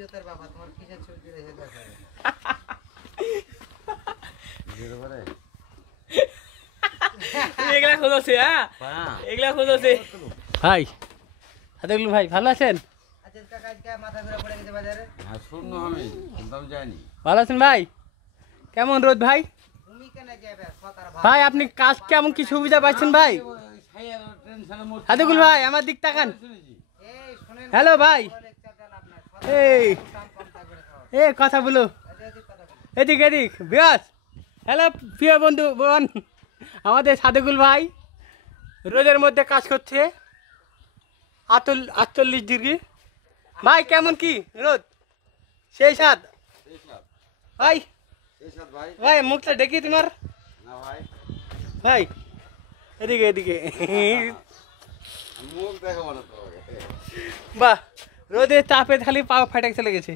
ইজ্জতের বাবা তোমার কিসের ছবি রেখে দেখা এগুলা খুঁজছে হ্যাঁ এগুলা খুঁজছে ভাই সাদেকুল ভাই ভালো আছেন? ভালো আছেন ভাই? কেমন রোদ ভাই? ভাই আপনি কাজ কেমন কি সুবিধা পাচ্ছেন ভাই? সাদেকুল ভাই আমার দিক তাকান। হ্যালো ভাই, এই কথা বলো, এদিক এদিক বিয়াস। হ্যালো প্রিয় বন্ধু বোন, আমাদের সাদেকুল ভাই রোদের মধ্যে কাজ করছে 48 ডিগ্রি। ভাই কেমন কি রোদ? সেই সাত ভাই, ভাই মুখটা দেখি তোমার ভাই, এদিকে এদিকে বাহ, রোদের তাপে খালি পা ফাটে চলে গেছে।